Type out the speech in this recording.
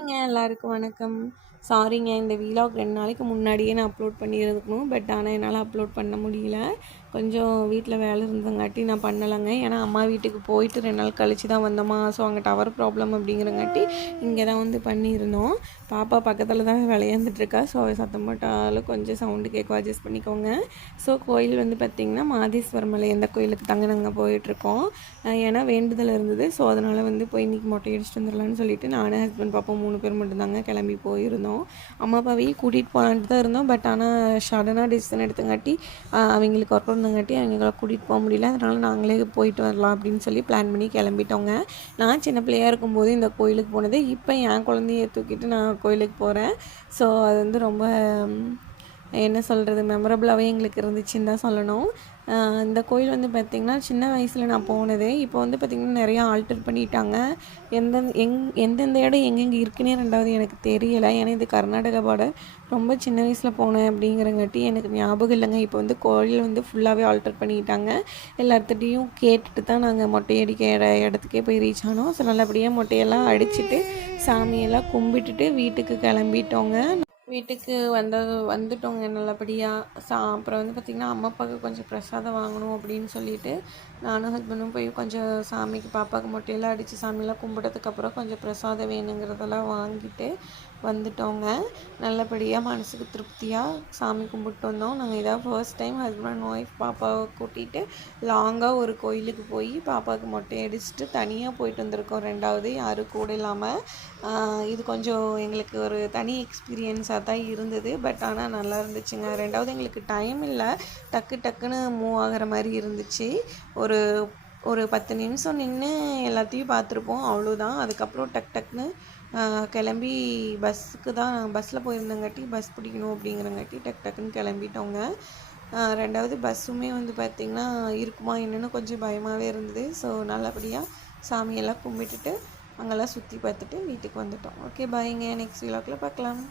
எல்லாருக்கும் வணக்கம். சாரிங்க, இந்த வீலாக் 2 நாளைக்கு முன்னாடியே நான் அப்லோட் பண்ணியிருக்கணும். பட் ஆனால் என்னால் அப்லோட் பண்ண முடியல. கொஞ்சம் வீட்டில் வேலை இருந்தங்காட்டி நான் பண்ணலைங்க. ஏன்னா அம்மா வீட்டுக்கு போயிட்டு 2 நாள் கழிச்சு தான் வந்தோமா. ஸோ அங்கே டவர் ப்ராப்ளம் அப்படிங்கிறங்காட்டி இங்கே தான் வந்து பண்ணியிருந்தோம். பாப்பா பக்கத்தில் தான் விளையாண்டுட்ருக்கா. ஸோ அவள் சத்தம் போட்டாலும் கொஞ்சம் சவுண்டு கேட்கும், அட்ஜஸ்ட் பண்ணிக்கோங்க. ஸோ கோயில் வந்து பார்த்திங்கன்னா மாதேஸ்வரம் மலை, எந்த கோயிலுக்கு தாங்க நாங்கள் போயிட்டுருக்கோம். ஏன்னா வேண்டுதல் இருந்தது. ஸோ அதனால் வந்து போய் இன்றைக்கி மொட்டை அடிச்சுட்டு வந்துடலான்னு சொல்லிட்டு நானும் ஹஸ்பண்ட் பாப்பா 3 பேர் மட்டும்தாங்க கிளம்பி போயிருந்தோம். அம்மா அப்பாவையும் கூட்டிகிட்டு போகலான்ட்டு தான் இருந்தோம். பட் ஆனால் சடனாக டிசிஷன் எடுத்தங்காட்டி அவங்களுக்கு ஒர்க் இருந்தங்காட்டி அவங்கள கூட்டிகிட்டு போக முடியல. அதனால் நாங்களே போயிட்டு வரலாம் அப்படின்னு சொல்லி பிளான் பண்ணி கிளம்பிட்டோங்க. நான் சின்ன பிள்ளையாக இருக்கும்போது இந்த கோயிலுக்கு போனது. இப்போ என் குழந்தைய தூக்கிட்டு நான் கோயிலுக்கு போகிறேன். ஸோ அது வந்து ரொம்ப என்ன சொல்கிறது, மெமரபுளாகவே எங்களுக்கு இருந்துச்சுன்னு தான் சொல்லணும். இந்த கோயில் வந்து பார்த்திங்கன்னா சின்ன வயசில் நான் போனது. இப்போ வந்து பார்த்திங்கன்னா நிறையா ஆல்டர் பண்ணிட்டாங்க. எந்தெந்த இடம் எங்கெங்கே இருக்குன்னே ரெண்டாவது எனக்கு தெரியலை. ஏன்னா இது கர்நாடகா பார்டர். ரொம்ப சின்ன வயசில் போனேன் அப்படிங்கிறங்காட்டி எனக்கு ஞாபகம் இல்லைங்க. இப்போ வந்து கோயில் வந்து ஃபுல்லாகவே ஆல்டர் பண்ணிட்டாங்க. எல்லாத்துட்டையும் கேட்டுட்டு தான் நாங்கள் மொட்டை அடிக்க இடத்துக்கே போய் ரீச் ஆனோம். ஸோ நல்லபடியாக மொட்டையெல்லாம் அடிச்சுட்டு சாமியெல்லாம் கும்பிட்டுட்டு வீட்டுக்கு கிளம்பிட்டோங்க. வீட்டுக்கு வந்துட்டோங்க நல்லபடியாக. அப்புறம் வந்து பார்த்திங்கன்னா அம்மா அப்பாவுக்கு கொஞ்சம் பிரசாதம் வாங்கணும் அப்படின்னு சொல்லிட்டு நானும் ஹஸ்பண்டும் போய் கொஞ்சம் சாமிக்கு பாப்பாவுக்கு மொட்டையெல்லாம் அடித்து சாமியெல்லாம் கும்பிட்டதுக்கப்புறம் கொஞ்சம் பிரசாதம் வேணுங்கிறதெல்லாம் வாங்கிட்டு வந்துட்டோங்க. நல்லபடியாக மனசுக்கு திருப்தியாக சாமி கும்பிட்டு வந்தோம். நாங்கள் இதான் first time husband and wife பாப்பாவை கூட்டிகிட்டு லாங்காக ஒரு கோயிலுக்கு போய் பாப்பாவுக்கு மொட்டை அடிச்சுட்டு தனியாக போயிட்டு வந்திருக்கோம். ரெண்டாவது யாரும் கூட இல்லாமல். இது கொஞ்சம் எங்களுக்கு ஒரு தனி எக்ஸ்பீரியன்ஸாக தான் இருந்தது. பட் ஆனால் நல்லா இருந்துச்சுங்க. ரெண்டாவது எங்களுக்கு டைம் இல்லை, டக்குன்னு மூவ் ஆகிற மாதிரி இருந்துச்சு. ஒரு ஒரு 10 நிமிஷம் நின்று எல்லாத்தையும் பார்த்துருப்போம், அவ்வளோதான். அதுக்கப்புறம் டக்குன்னு கிளம்பி பஸ்ஸில் போயிருந்தங்காட்டி பஸ் பிடிக்கணும் அப்படிங்கிறங்காட்டி டக்குன்னு கிளம்பிட்டோங்க. ரெண்டாவது பஸ்ஸுமே வந்து பார்த்திங்கன்னா இருக்குமா என்னென்னு கொஞ்சம் பயமாகவே இருந்தது. ஸோ நல்லபடியாக சாமியெல்லாம் கும்பிட்டுட்டு அங்கெல்லாம் சுற்றி பார்த்துட்டு வீட்டுக்கு வந்துட்டோம். ஓகே, பாய்ங்க. நெக்ஸ்ட் வீலாக்கில் பார்க்கலாம்.